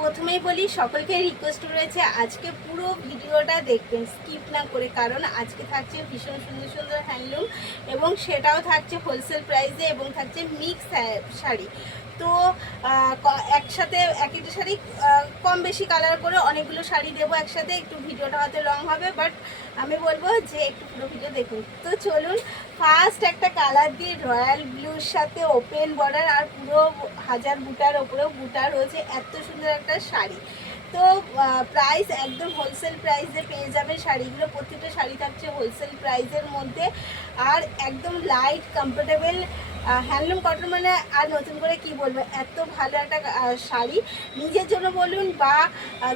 প্রথমেই বলি সকলকে রিকোয়েস্ট রয়েছে আজকে পুরো ভিডিওটা দেখবেন স্কিপ না করে, কারণ আজকে থাকছে ভীষণ সুন্দর সুন্দর হ্যান্ডলুম এবং সেটাও থাকছে হোলসেল প্রাইসে এবং থাকছে মিক্স শাড়ি। তো একসাথে এক একটা শাড়ি কম বেশি কালার করে অনেকগুলো শাড়ি দেবো একসাথে, একটু ভিডিওটা হয়তো লং হবে, বাট আমি বলবো যে একটু পুরো ভিডিও দেখুন। তো চলুন, ফার্স্ট একটা কালার দিয়ে রয়্যাল ব্লুর সাথে ওপেন বর্ডার আর পুরো হাজার বুটার ওপরেও বুটা রয়েছে, এত সুন্দর একটা শাড়ি। তো প্রাইস একদম হোলসেল প্রাইসে পেয়ে যাবে শাড়িগুলো, প্রত্যেকটা শাড়ি থাকছে হোলসেল প্রাইসের মধ্যে আর একদম লাইট কমফোর্টেবল হ্যান্ডলুম কটন, মানে আর নতুন করে কি বলবো, এত ভালো একটা শাড়ি নিজের জন্য বলুন বা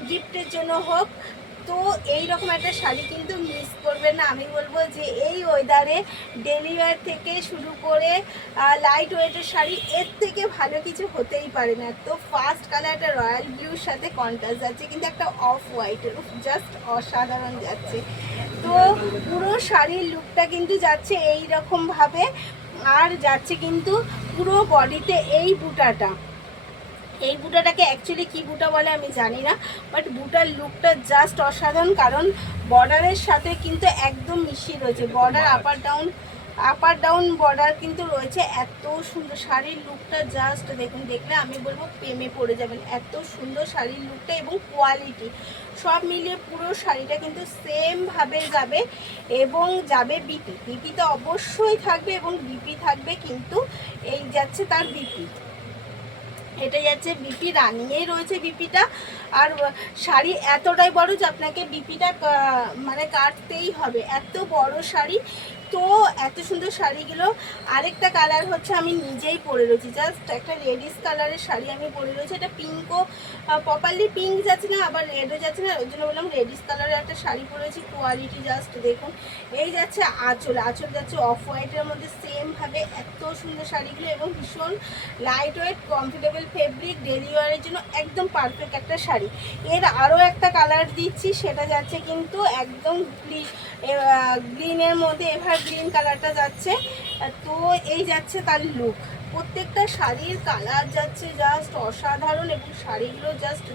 গিফটের জন্য হোক। তো এই রকম একটা শাড়ি কিন্তু মিস করবেন না। আমি বলবো যে এই ওয়েদারে ডেলি ওয়্যার থেকে শুরু করে লাইট ওয়েটের শাড়ি এর থেকে ভালো কিছু হতেই পারে না। তো ফার্স্ট কালার একটা রয়্যাল ব্লুর সাথে কন্ট্রাস্ট যাচ্ছে, কিন্তু একটা অফ হোয়াইটের জাস্ট অসাধারণ যাচ্ছে। তো পুরো শাড়ির লুকটা কিন্তু যাচ্ছে এই রকমভাবে, আর যাচ্ছে কিন্তু পুরো বডিতে এই বুটাটা। এই বুটাটাকে অ্যাকচুয়ালি কি বুটা বলে আমি জানি না, বাট বুটার লুকটা জাস্ট অসাধারণ, কারণ বর্ডারের সাথে কিন্তু একদম মিশিয়ে রয়েছে। বর্ডার আপার ডাউন বর্ডার কিন্তু রয়েছে, এত সুন্দর শাড়ির লুকটা জাস্ট দেখুন, দেখলে আমি বলবো প্রেমে পড়ে যাবেন। এত সুন্দর শাড়ির লুকটা এবং কোয়ালিটি সব মিলিয়ে পুরো শাড়িটা কিন্তু সেমভাবে যাবে এবং যাবে বিপি তো অবশ্যই থাকবে এবং বিপি থাকবে, কিন্তু এই যাচ্ছে তার বিপি, এটা যাচ্ছে বিপি, রানিংয়েই রয়েছে বিপিটা। আর শাড়ি এতটাই বড় যে আপনাকে বিপিটা মানে কাটতেই হবে, এত বড় শাড়ি। তো এত সুন্দর শাড়িগুলো। আরেকটা কালার হচ্ছে আমি নিজেই পরে রয়েছি, জাস্ট একটা রেডিশ কালারের শাড়ি আমি পরে রয়েছি। এটা পিঙ্কও প্রপারলি পিঙ্ক যাচ্ছে না, আবার রেডও যাচ্ছে না, ওই জন্য বললাম রেডিশ কালারের একটা শাড়ি পরেছি। কোয়ালিটি জাস্ট দেখুন। এই যাচ্ছে আঁচল যাচ্ছে অফ হোয়াইটের মধ্যে সেমভাবে, এত সুন্দর শাড়িগুলো এবং ভীষণ light weight comfortable fabric, daily ওয়ারের জন্য একদম পারফেক্ট একটা শাড়ি। এর আরও একটা কালার দিচ্ছি, সেটা যাচ্ছে কিন্তু একদম গ্রিনের মধ্যে এভারগ্রিন কালারটা যাচ্ছে। তো এই যাচ্ছে তার লুক, প্রত্যেকটা শাড়ির কালার যাচ্ছে জাস্ট অসাধারণ এবং শাড়িগুলো জাস্ট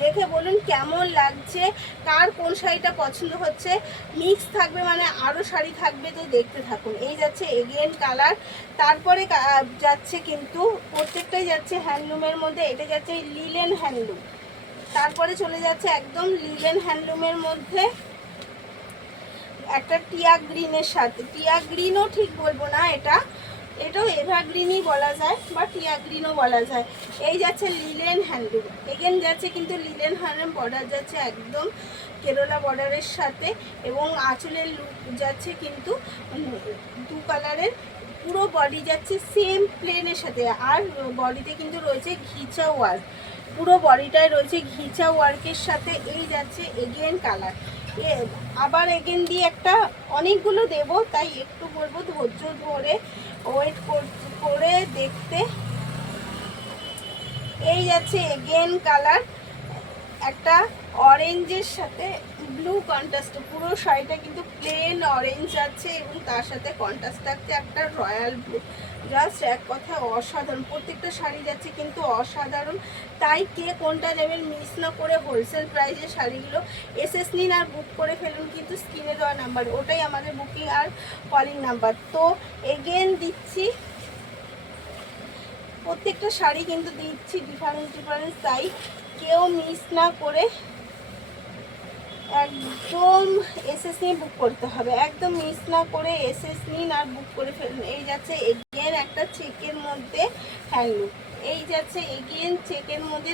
দেখে বলুন কেমন লাগছে, কার কোন শাড়িটা পছন্দ হচ্ছে। মিক্স থাকবে মানে আরও শাড়ি থাকবে, তো দেখতে থাকুন। এই যাচ্ছে এগেন কালার, তারপরে যাচ্ছে কিন্তু প্রত্যেকটাই যাচ্ছে হ্যান্ডলুমের মধ্যে, এটা যাচ্ছে লিলেন হ্যান্ডলুম, তারপরে চলে যাচ্ছে একদম লিলেন হ্যান্ডলুমের মধ্যে একটা টিয়া গ্রিনের সাথে, টিয়া গ্রিনও ঠিক বলবো না, এটাও এভারগ্রিনই বলা যায় বা টিয়া গ্রিনও বলা যায়। এই যাচ্ছে লিলেন হ্যান্ডলুম, এগেন যাচ্ছে কিন্তু লিলেন হ্যান্ডলুম, বর্ডার যাচ্ছে একদম কেরলা বর্ডারের সাথে এবং আঁচলের লুক যাচ্ছে কিন্তু দু কালারের, পুরো বডি যাচ্ছে সেম প্লেনের সাথে, আর বডিতে কিন্তু রয়েছে ঘিচা ওয়ার্ক, পুরো বডিটায় রয়েছে ঘিচা ওয়ার্কের সাথে। এই যাচ্ছে এগেন কালার, আবার এগেন দিয়ে একটা অনেকগুলো দেব, তাই একটু বলবো ধৈর্য ধরে ওয়েট করে দেখতে। এই যাচ্ছে এগেন কালার, একটা অরেঞ্জের সাথে ব্লু কন্ট্রাস্ট, পুরো শাড়িটা কিন্তু প্লেন অরেঞ্জ যাচ্ছে এবং তার সাথে কন্ট্রাস্ট থাকছে একটা রয়্যাল ব্লু, জাস্ট এক কথা অসাধারণ। প্রত্যেকটা শাড়ি যাচ্ছে কিন্তু অসাধারণ, তাই কে কোনটা নেবেন মিস না করে হোলসেল প্রাইসে শাড়িগুলো এসএস নিন আর বুক করে ফেলুন, কিন্তু স্ক্রিনে দেওয়া নাম্বার ওটাই আমাদের বুকিং আর কলিং নাম্বার। তো এগেন দিচ্ছি, প্রত্যেকটা শাড়ি কিন্তু দিচ্ছি ডিফারেন্স, তাই কেউ মিস না করে একদম এসএস নিয়ে বুক করতে হবে, একদম মিস না করে এসএস নিন আর বুক করে ফেলুন। এই যাচ্ছে এগেন একটা চেকের মধ্যে হ্যান্ডলুম, এই যাচ্ছে এগেন চেকের মধ্যে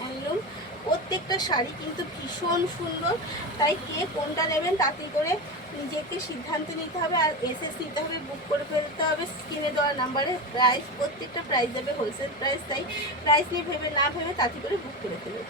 হ্যান্ডলুম, প্রত্যেকটা শাড়ি কিন্তু ভীষণ সুন্দর, তাই কে কোনটা নেবেন তাতে করে নিজেকে সিদ্ধান্ত নিতে হবে আর এসএস নিতে হবে, বুক করে ফেলতে হবে স্ক্রিনে দেওয়া নাম্বারে। প্রাইস প্রত্যেকটা প্রাইস যাবে হোলসেল প্রাইস, তাই প্রাইস নিয়ে না ভেবে তাতে করে বুক করে ফেলবে।